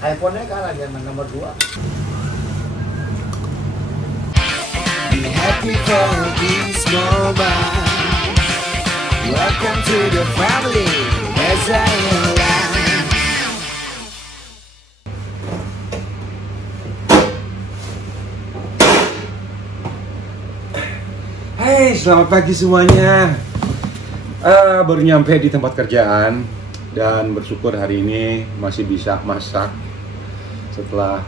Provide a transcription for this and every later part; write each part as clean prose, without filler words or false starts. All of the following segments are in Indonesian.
iPhone-nya kalah zaman nomor 2. Be happy for this moment. Welcome to the family as I am. Hai, selamat pagi semuanya. Baru nyampe di tempat kerjaan dan bersyukur hari ini masih bisa masak. Setelah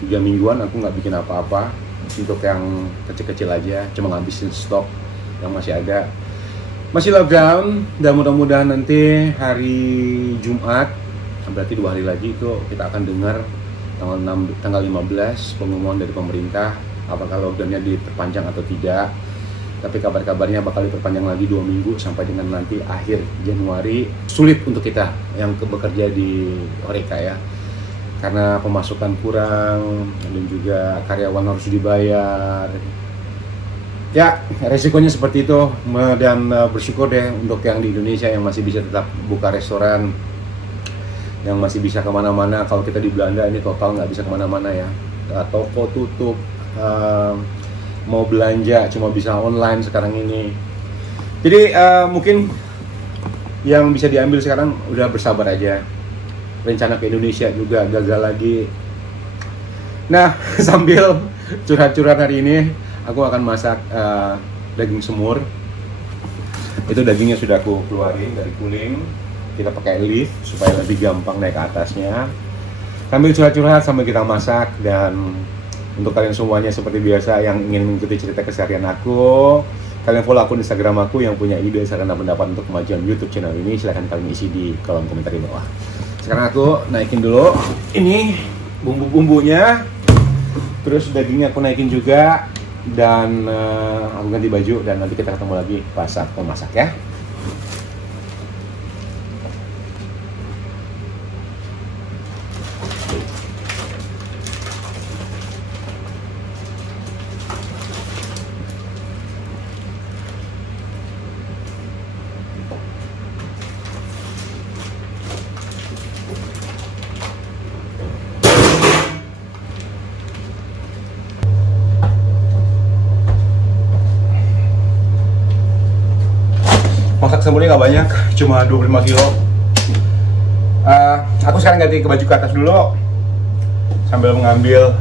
3 mingguan aku nggak bikin apa-apa, untuk yang kecil-kecil aja, cuma ngabisin stok yang masih ada. Masih lockdown, dan mudah-mudahan nanti hari Jumat, berarti 2 hari lagi itu kita akan dengar tanggal 15 pengumuman dari pemerintah apakah lockdownnya diperpanjang atau tidak. Tapi kabar-kabarnya bakal diperpanjang lagi 2 minggu sampai dengan nanti akhir Januari. Sulit untuk kita yang bekerja di Horeca ya, karena pemasukan kurang dan juga karyawan harus dibayar. Ya, resikonya seperti itu. Dan bersyukur deh untuk yang di Indonesia yang masih bisa tetap buka restoran, yang masih bisa kemana-mana. Kalau kita di Belanda ini total nggak bisa kemana-mana ya. Toko tutup, mau belanja cuma bisa online sekarang ini. Jadi mungkin yang bisa diambil sekarang udah bersabar aja. Rencana ke Indonesia juga gagal lagi. Nah, sambil curhat-curhat hari ini, aku akan masak daging semur. Itu dagingnya sudah aku keluarin dari kuling. Kita pakai lift supaya lebih gampang naik ke atasnya. Sambil curhat-curhat sambil kita masak. Dan untuk kalian semuanya seperti biasa yang ingin mengikuti cerita keseharian aku, kalian follow akun Instagram aku yang punya ide, saran dan pendapat untuk kemajuan YouTube channel ini. Silahkan kalian isi di kolom komentar di bawah. Sekarang aku naikin dulu ini bumbu-bumbunya, terus dagingnya aku naikin juga, dan aku ganti baju, dan nanti kita ketemu lagi pas saat memasak ya. Masak semurnya nggak banyak, cuma 25 kilo. Aku sekarang ganti ke baju ke atas dulu, sambil mengambil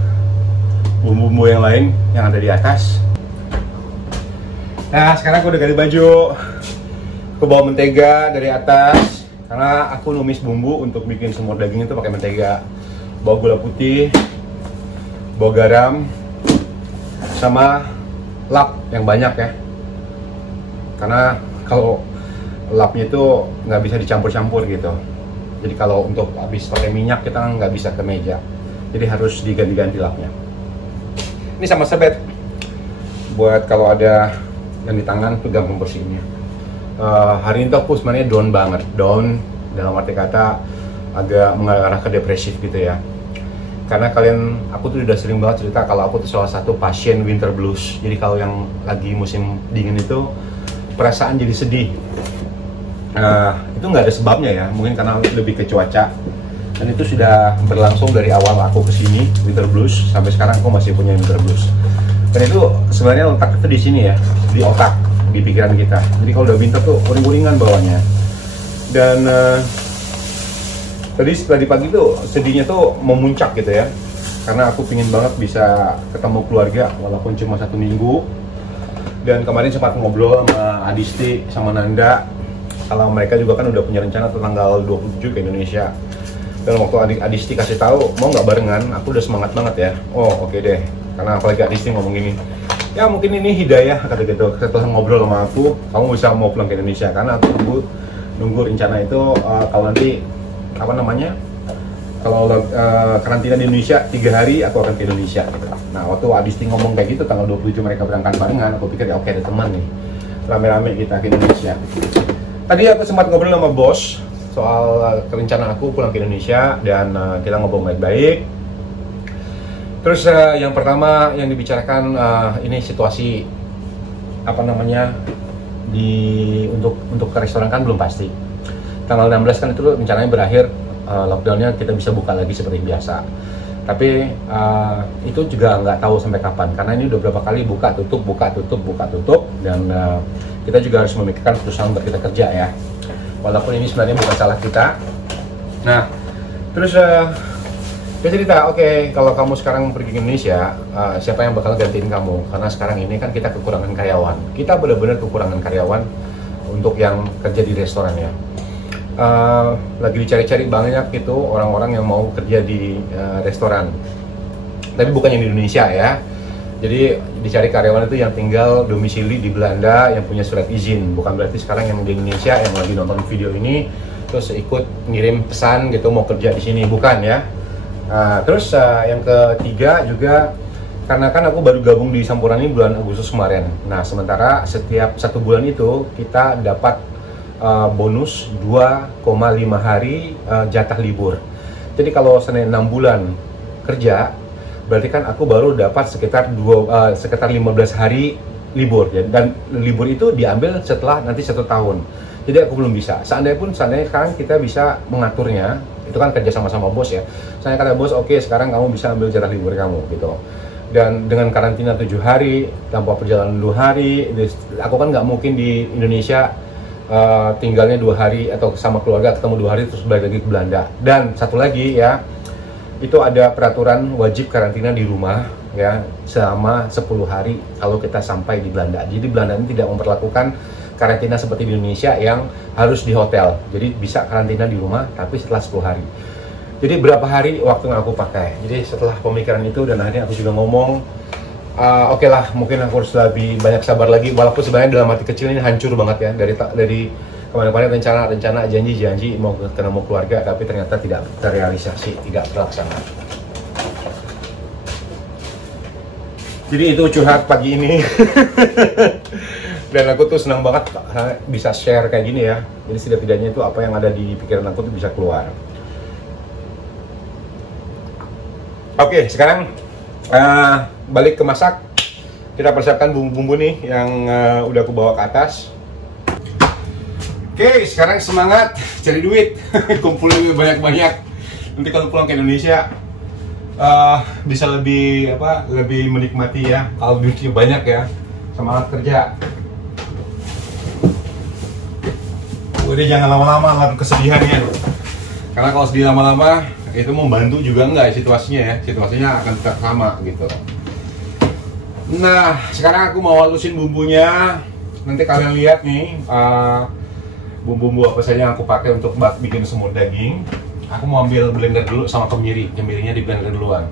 bumbu-bumbu yang lain yang ada di atas. Nah, sekarang aku udah ganti baju. Aku bawa mentega dari atas, karena aku numis bumbu untuk bikin semur daging itu pakai mentega. Bawa gula putih, bawa garam, sama lap yang banyak ya. Karena kalau lapnya itu nggak bisa dicampur-campur gitu. Jadi kalau untuk habis pakai minyak kita nggak bisa ke meja. Jadi harus diganti-ganti lapnya. Ini sama sebet. Buat kalau ada yang di tangan tuh gampang bersihnya. Hari ini tuh aku sebenarnya down banget. Down dalam arti kata agak mengarah ke depresif gitu ya. Karena aku tuh udah sering banget cerita kalau aku tuh salah satu pasien winter blues. Jadi kalau yang lagi musim dingin itu perasaan jadi sedih. Itu nggak ada sebabnya ya, mungkin karena lebih ke cuaca. Dan itu sudah berlangsung dari awal aku kesini winter blues sampai sekarang aku masih punya winter blues. Dan itu sebenarnya letak itu di sini ya, di otak, di pikiran kita. Jadi kalau udah winter tuh uring-uringan bawahnya. Dan tadi pagi tuh sedihnya tuh memuncak gitu ya, karena aku pingin banget bisa ketemu keluarga walaupun cuma 1 minggu. Dan kemarin sempat ngobrol sama Adisti sama Nanda, kalau mereka juga kan udah punya rencana tanggal 27 ke Indonesia. Dan waktu Adisti kasih tahu mau nggak barengan, aku udah semangat banget ya. Oh oke deh, karena apalagi Adisti ngomong gini, ya mungkin ini hidayah kata gitu. Setelah ngobrol sama aku, kamu bisa mau pulang ke Indonesia, karena aku nunggu rencana itu kalau nanti apa namanya, kalau karantina di Indonesia 3 hari aku akan ke Indonesia gitu. Nah waktu Adisti ngomong kayak gitu tanggal 27 mereka berangkat barengan, aku pikir ya oke, ada teman nih, rame-rame kita ke Indonesia. Tadi aku sempat ngobrol sama bos, soal rencana aku pulang ke Indonesia dan kita ngobrol baik-baik. Terus yang pertama yang dibicarakan ini situasi apa namanya untuk ke restoran kan belum pasti. Tanggal 16 kan itu rencananya berakhir, lockdownnya kita bisa buka lagi seperti biasa. Tapi itu juga nggak tahu sampai kapan karena ini udah berapa kali buka tutup dan kita juga harus memikirkan perusahaan buat kita kerja ya. Walaupun ini sebenarnya bukan salah kita. Nah, terus dia cerita, oke, kalau kamu sekarang pergi ke Indonesia, siapa yang bakal gantiin kamu? Karena sekarang ini kan kita kekurangan karyawan. Kita benar-benar kekurangan karyawan untuk yang kerja di restoran ya. Lagi dicari-cari banyak gitu orang-orang yang mau kerja di restoran. Tapi bukan yang di Indonesia ya. Jadi dicari karyawan itu yang tinggal domisili di Belanda, yang punya surat izin. Bukan berarti sekarang yang di Indonesia yang lagi nonton video ini terus ikut ngirim pesan gitu mau kerja di sini, bukan ya. Terus yang ketiga juga karena kan aku baru gabung di Sampurna ini bulan Agustus kemarin. Nah, sementara setiap 1 bulan itu kita dapat bonus 2,5 hari jatah libur. Jadi kalau senin 6 bulan kerja, berarti kan aku baru dapat sekitar 15 hari libur ya. Dan libur itu diambil setelah nanti 1 tahun. Jadi aku belum bisa. Seandainya sekarang kita bisa mengaturnya, itu kan kerja sama-sama bos ya. Saya kata bos, oke, sekarang kamu bisa ambil jatah libur kamu gitu. Dan dengan karantina 7 hari, tanpa perjalanan 2 hari, aku kan nggak mungkin di Indonesia tinggalnya 2 hari atau sama keluarga ketemu 2 hari terus balik lagi ke Belanda. Dan satu lagi ya, itu ada peraturan wajib karantina di rumah ya selama 10 hari kalau kita sampai di Belanda. Jadi Belanda ini tidak memperlakukan karantina seperti di Indonesia yang harus di hotel. Jadi bisa karantina di rumah tapi setelah 10 hari. Jadi berapa hari waktu yang aku pakai. Jadi setelah pemikiran itu dan akhirnya aku juga ngomong, oke lah, mungkin aku harus lebih banyak sabar lagi. Walaupun sebenarnya dalam hati kecil ini hancur banget ya dari kemarin-kemarin rencana janji mau ketemu keluarga, tapi ternyata tidak terrealisasi, tidak terlaksana. Jadi itu curhat pagi ini. Dan aku tuh senang banget bisa share kayak gini ya. Jadi setidaknya itu apa yang ada di pikiran aku tuh bisa keluar. Oke, sekarang balik ke masak. Kita persiapkan bumbu-bumbu nih yang udah aku bawa ke atas. Oke, sekarang semangat cari duit, kumpulin banyak-banyak. Nanti kalau pulang ke Indonesia bisa lebih menikmati ya. Kalau duitnya banyak ya, semangat kerja. Udah jangan lama-lama lalu kesedihannya. Karena kalau sedih lama-lama itu membantu juga enggak situasinya ya. Situasinya akan tetap sama gitu. Nah, sekarang aku mau halusin bumbunya. Nanti kalian lihat nih bumbu-bumbu apa saja yang aku pakai untuk bikin semur daging. Aku mau ambil blender dulu sama kemiri. Kemirinya di blender duluan.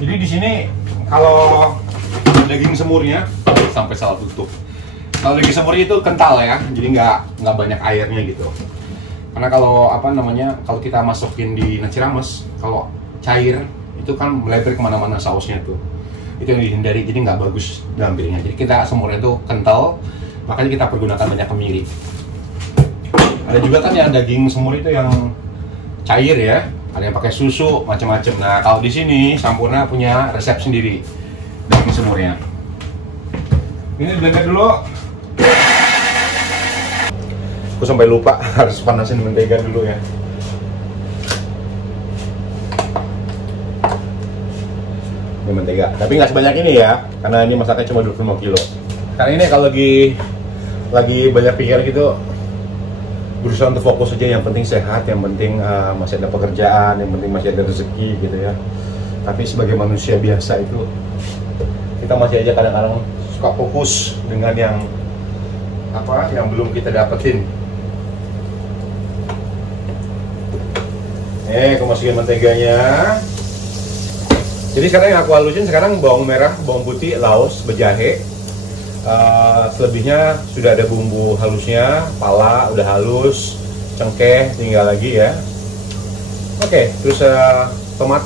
Jadi di sini kalau daging semurnya sampai salah tutup. Kalau daging semurnya itu kental ya, jadi nggak banyak airnya gitu. Karena kalau kalau kita masukin di nasi rames, kalau cair itu kan melebar kemana-mana sausnya tuh. Itu yang dihindari, jadi nggak bagus dalam piringnya. Jadi kita semurnya itu kental, makanya kita pergunakan banyak kemiri. Ada juga kan yang daging semur itu yang cair ya. Ada yang pakai susu, macam-macam. Nah, kalau di sini Sampurna punya resep sendiri daging semurnya. Ini blender dulu. Aku sampai lupa harus panasin mentega dulu ya. Ini mentega, tapi nggak sebanyak ini ya, karena ini masaknya cuma 25 kilo. Karena ini kalau lagi banyak pikiran gitu, berusaha untuk fokus aja, yang penting sehat, yang penting masih ada pekerjaan, yang penting masih ada rezeki gitu ya. Tapi sebagai manusia biasa itu kita masih aja kadang-kadang suka fokus dengan yang belum kita dapetin. Aku masukin menteganya. Jadi sekarang yang aku halusin sekarang bawang merah, bawang putih, laos, bejahe. Selebihnya sudah ada bumbu halusnya, pala udah halus, cengkeh tinggal lagi ya. Oke, terus tomat.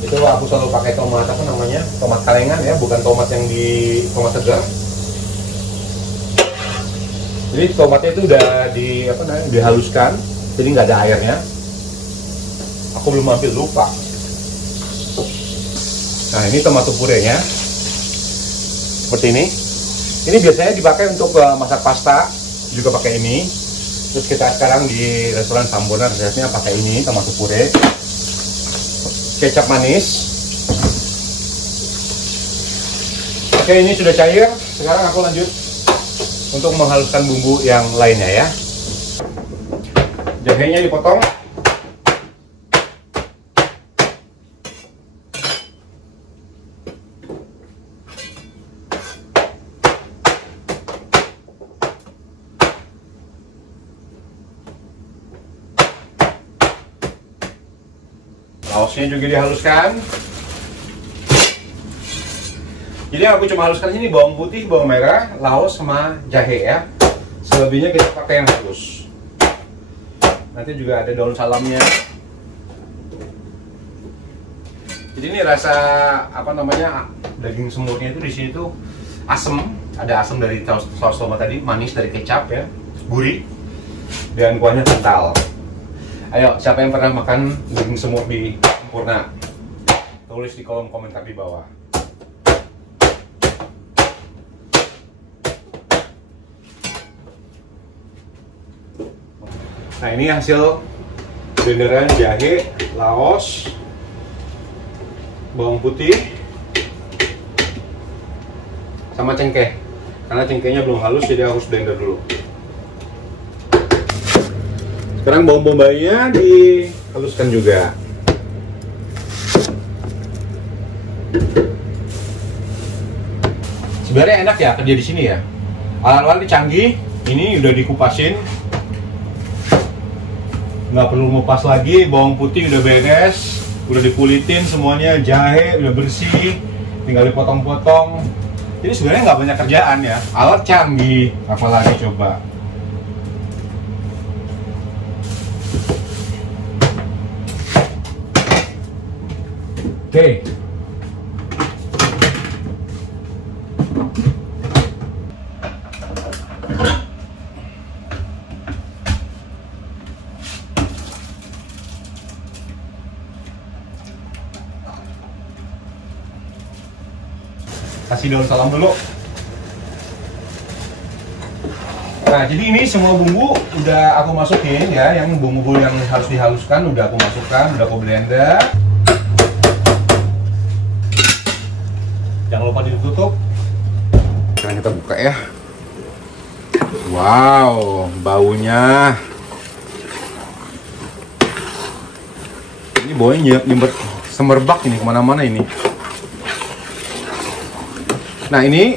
Itu aku selalu pakai tomat apa namanya? Tomat kalengan ya, bukan tomat yang di tomat segar. Jadi tomatnya itu udah dihaluskan, jadi nggak ada airnya. Aku belum ambil, lupa. Nah, ini tomato purenya seperti ini. Ini biasanya dipakai untuk masak pasta, juga pakai ini. Terus kita sekarang di restoran Tambona resepnya pakai ini, tomato pure, kecap manis. Oke, ini sudah cair. Sekarang aku lanjut untuk menghaluskan bumbu yang lainnya ya. Jahenya dipotong. Laosnya juga dihaluskan. Jadi aku cuma haluskan ini bawang putih, bawang merah, laos sama jahe ya. Selebihnya kita pakai yang halus. Nanti juga ada daun salamnya. Jadi ini rasa apa namanya, daging semurnya itu di sini tuh asem, ada asam dari saus tomat tadi, manis dari kecap ya, gurih, dan kuahnya kental. Ayo, siapa yang pernah makan daging semur di Sempurna? Tulis di kolom komentar di bawah. Nah, ini hasil blenderan jahe, laos, bawang putih, sama cengkeh. Karena cengkehnya belum halus, jadi harus blender dulu. Sekarang bawang bombaynya dihaluskan juga. Sebenarnya enak ya kerja di sini ya. Alat-alatnya canggih. Ini udah dikupasin, nggak perlu ngupas lagi. Bawang putih udah beres, udah dipulitin semuanya. Jahe udah bersih, tinggal dipotong-potong. Jadi sebenarnya nggak banyak kerjaan ya. Alat canggih, apalagi coba. Oke. Kasih daun salam dulu. Nah, jadi ini semua bumbu udah aku masukin ya, yang bumbu yang harus dihaluskan udah aku masukkan, udah aku blender. Jangan lupa ditutup. Sekarang kita buka ya. Wow, baunya. Ini baunya nyember semerbak ini kemana-mana ini. Nah, ini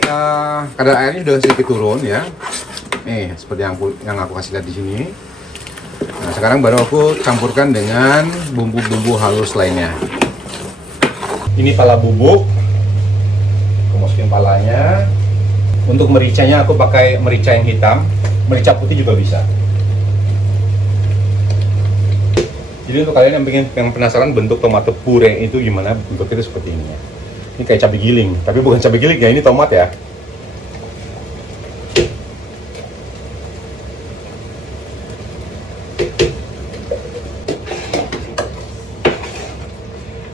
kadar airnya sudah sedikit turun ya. Nih, seperti yang aku kasih lihat di sini. Nah, sekarang baru aku campurkan dengan bumbu-bumbu halus lainnya. Ini pala bubuk. Aku masukin palanya. Untuk mericanya aku pakai merica yang hitam. Merica putih juga bisa. Jadi untuk kalian yang penasaran bentuk tomato puree itu gimana, bentuknya itu seperti ini ya. Ini kayak cabai giling, tapi bukan cabai giling ya, ini tomat ya.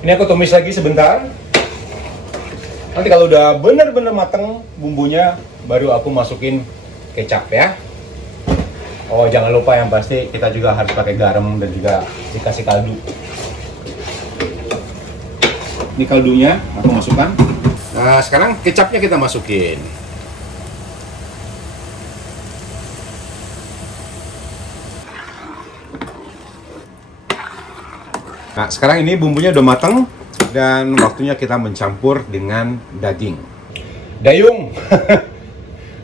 Ini aku tumis lagi sebentar. Nanti kalau udah bener-bener mateng bumbunya, baru aku masukin kecap ya. Oh, jangan lupa yang pasti kita juga harus pakai garam dan juga dikasih kaldu. Ini kaldunya aku masukkan. Nah, sekarang kecapnya kita masukin. Nah, sekarang ini bumbunya udah matang dan waktunya kita mencampur dengan daging. Dayung.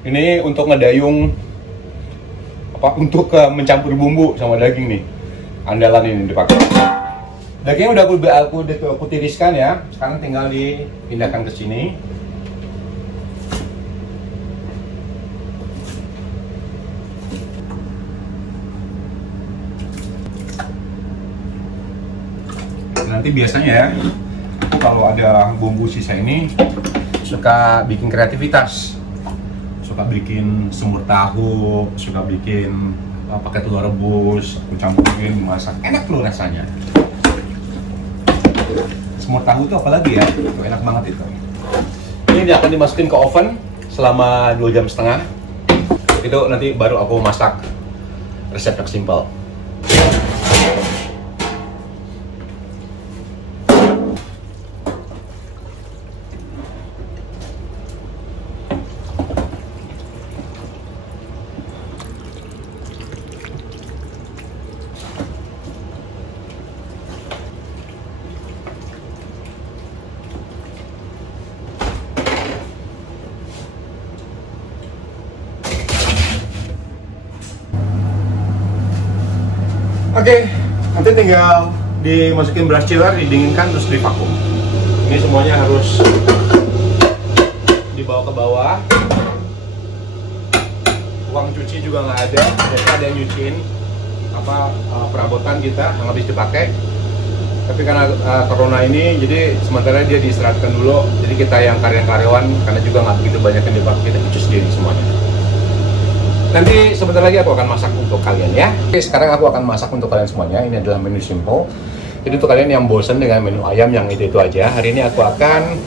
Ini untuk ngedayung apa, untuk mencampur bumbu sama daging nih. Andalan ini dipakai. Dagingnya udah aku tiriskan ya. Sekarang tinggal dipindahkan ke sini. Nanti biasanya ya, aku kalau ada bumbu sisa ini suka bikin kreativitas, suka bikin semur tahu, suka bikin pakai telur rebus, aku campurin, masak, enak loh rasanya. Semur tahu itu apalagi ya, itu enak banget itu. Ini dia akan dimasukin ke oven selama 2,5 jam. Itu nanti baru aku masak resep yang simple. Oke, nanti tinggal dimasukin brush chiller, didinginkan, terus divakum. Ini semuanya harus dibawa ke bawah. Uang cuci juga nggak ada, biasanya ada yang nyuciin perabotan kita yang habis dipakai. Tapi karena corona ini, jadi sementara dia diistirahatkan dulu. Jadi kita yang karyawan, karena juga nggak begitu banyak yang dipakai, kita cuci sendiri semuanya. Nanti sebentar lagi aku akan masak untuk kalian ya. Oke, sekarang aku akan masak untuk kalian semuanya. Ini adalah menu simple. Jadi untuk kalian yang bosan dengan menu ayam yang itu aja, hari ini aku akan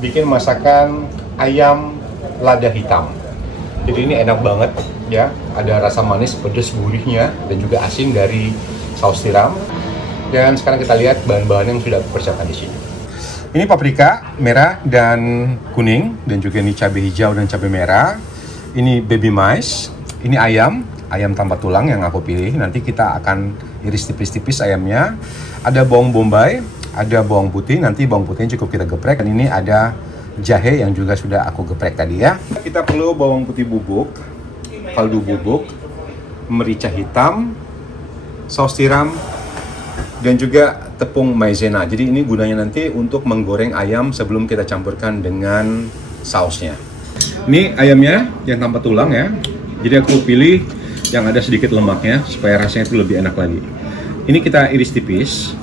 bikin masakan ayam lada hitam. Jadi ini enak banget ya. Ada rasa manis, pedas, gurihnya, dan juga asin dari saus tiram. Dan sekarang kita lihat bahan-bahan yang sudah aku persiapkan di sini. Ini paprika merah dan kuning, dan juga ini cabai hijau dan cabai merah. Ini baby mice, ini ayam tanpa tulang yang aku pilih. Nanti kita akan iris tipis-tipis ayamnya. Ada bawang bombay, ada bawang putih. Nanti bawang putihnya cukup kita geprek. Dan ini ada jahe yang juga sudah aku geprek tadi ya. Kita perlu bawang putih bubuk, kaldu bubuk, merica hitam, saus tiram, dan juga tepung maizena. Jadi ini gunanya nanti untuk menggoreng ayam sebelum kita campurkan dengan sausnya. Ini ayamnya yang tanpa tulang ya. Jadi aku pilih yang ada sedikit lemaknya supaya rasanya itu lebih enak lagi. Ini kita iris tipis.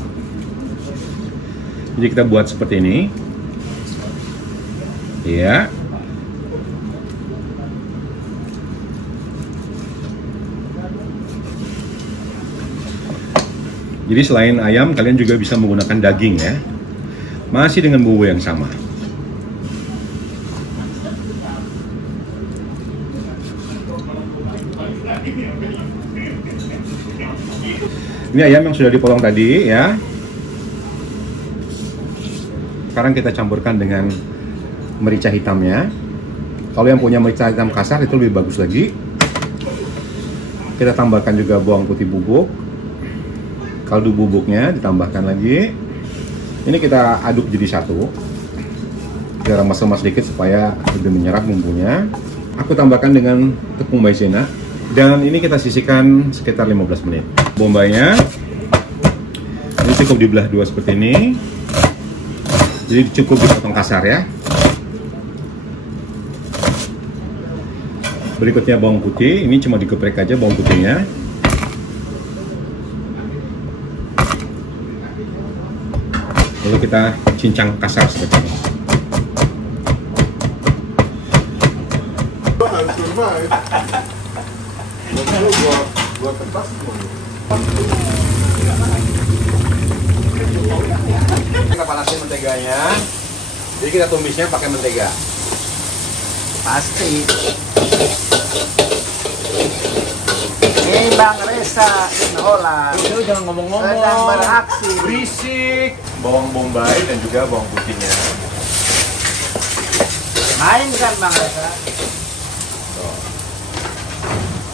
Jadi kita buat seperti ini. Ya. Jadi selain ayam, kalian juga bisa menggunakan daging ya. Masih dengan bumbu yang sama. Ini ayam yang sudah dipotong tadi ya. Sekarang kita campurkan dengan merica hitamnya. Kalau yang punya merica hitam kasar itu lebih bagus lagi. Kita tambahkan juga bawang putih bubuk. Kaldu bubuknya ditambahkan lagi. Ini kita aduk jadi satu. Kita remas-remas sedikit supaya lebih menyerap bumbunya. Aku tambahkan dengan tepung maizena. Dan ini kita sisihkan sekitar 15 menit. Bombaynya ini cukup dibelah dua seperti ini. Jadi cukup dipotong kasar ya. Berikutnya bawang putih, ini cuma digeprek aja bawang putihnya. Lalu kita cincang kasar seperti ini. Kita panasin menteganya. Jadi kita tumisnya pakai mentega. Pasti. Ini Bang Reza Holland. Itu jangan ngomong-ngomong. Sedang beraksi. Berisik. Bawang bombay dan juga bawang putihnya. Main kan Bang Reza?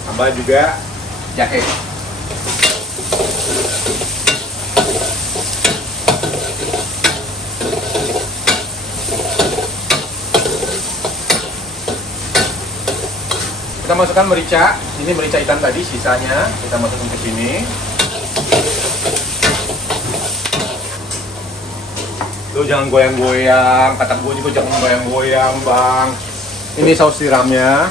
Tambah juga jahe. Kita masukkan merica. Ini merica hitam tadi, sisanya kita masukkan ke sini. Lu jangan goyang-goyang, kata gue juga jangan goyang-goyang, Bang. Ini saus tiramnya.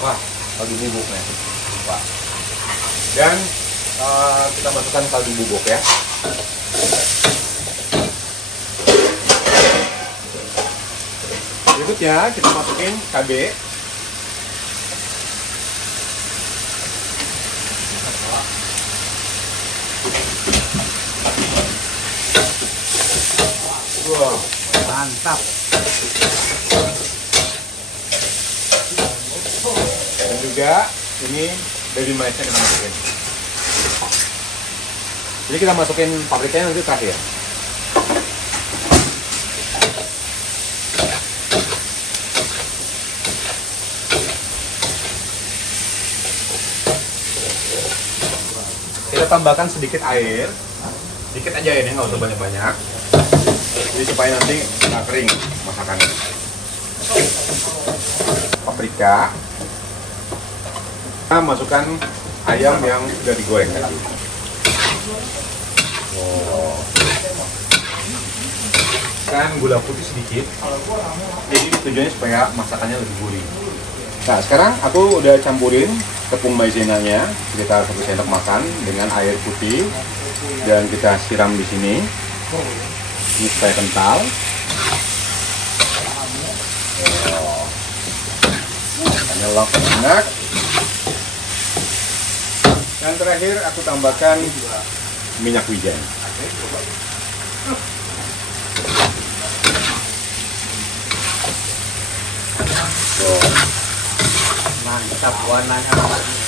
Wah, kaldu bubuknya. Wah. Dan kita masukkan kaldu bubuk ya. Berikutnya kita masukin cabai. Wow, Mantap. dan juga ini baby maiznya kita masukin. Jadi kita masukin paprikanya nanti terakhir. Kita tambahkan sedikit air, sedikit aja ini, nggak usah banyak-banyak. Jadi supaya nanti nggak kering masakannya. Paprika. Kita masukkan ayam yang sudah digoreng tadi. Oh. Kan gula putih sedikit. Jadi tujuannya supaya masakannya lebih gurih. Nah, sekarang aku udah campurin tepung maizenanya sekitar 1 sendok makan dengan air putih dan kita siram di sini. Ini supaya kental. Nyelok enak. Dan terakhir aku tambahkan minyak wijen. Mantap warnanya.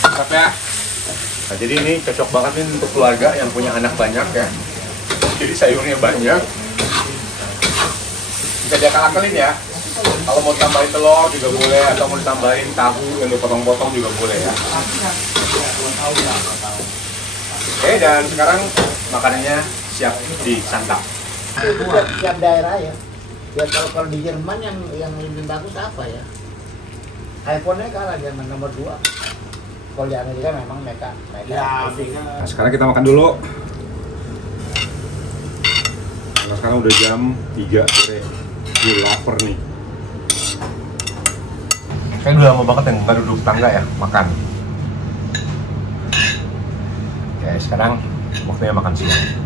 Mantap ya. Nah, jadi ini cocok banget nih untuk keluarga yang punya anak banyak ya. Jadi sayurnya banyak. Bisa diakal-akalin ya. Kalau mau tambahin telur juga boleh, atau mau ditambahin tahu yang dipotong-potong juga boleh ya. Oke, dan sekarang makanannya siap disantap. Itu tiap daerah ya. Ya kalau di Jerman yang lebih bagus apa ya? iPhone-nya kalah Jerman nomor 2. Kalau di Amerika memang mereka. Nah, sekarang kita makan dulu. Karena sekarang udah jam 3 sore. Gue lapar nih. Kayaknya udah lama banget yang nggak duduk tangga ya, makan. Oke, sekarang waktunya makan siang.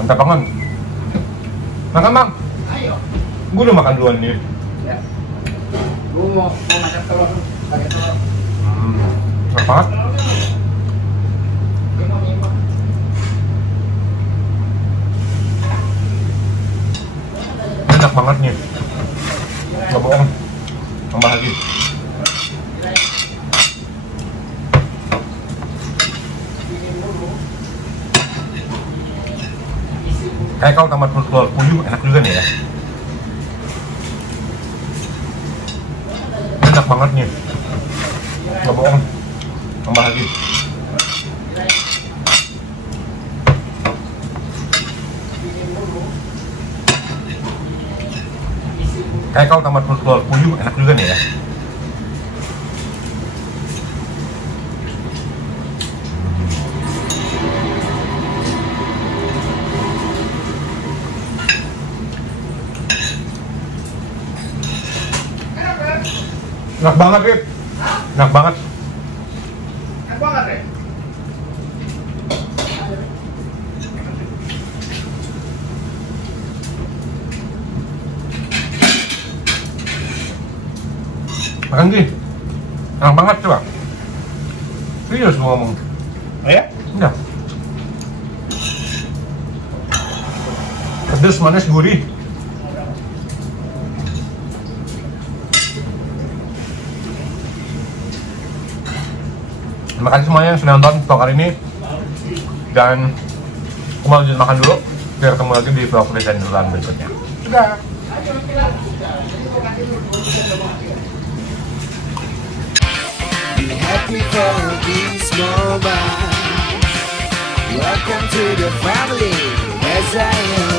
Mantap banget. Makan bang. Ayo. Gue udah makan duluan nih. Ya. Gue mau makan telur, pakai telur. Enak banget. Enak banget nih. Gak bohong. Tambah lagi. Kayak kalau tambah telur puyuh enak juga nih ya. Enak banget nih. Gak bohong. Tambah lagi. Kayak kalau tambah telur puyuh enak juga nih ya. Enak banget, Rip. Enak banget. Enak banget, Rip. Makan Ki. Enak banget coba. Serius gue ngomong. Oh ya? Enggak. Pedes, manis, gurih. Terima kasih semuanya yang sudah nonton vlog hari ini. Dan aku mau lanjut makan dulu. Biar ketemu lagi di vlog desain duluan berikutnya. Sudah. Be happy for these moments. Welcome to the family, as I am.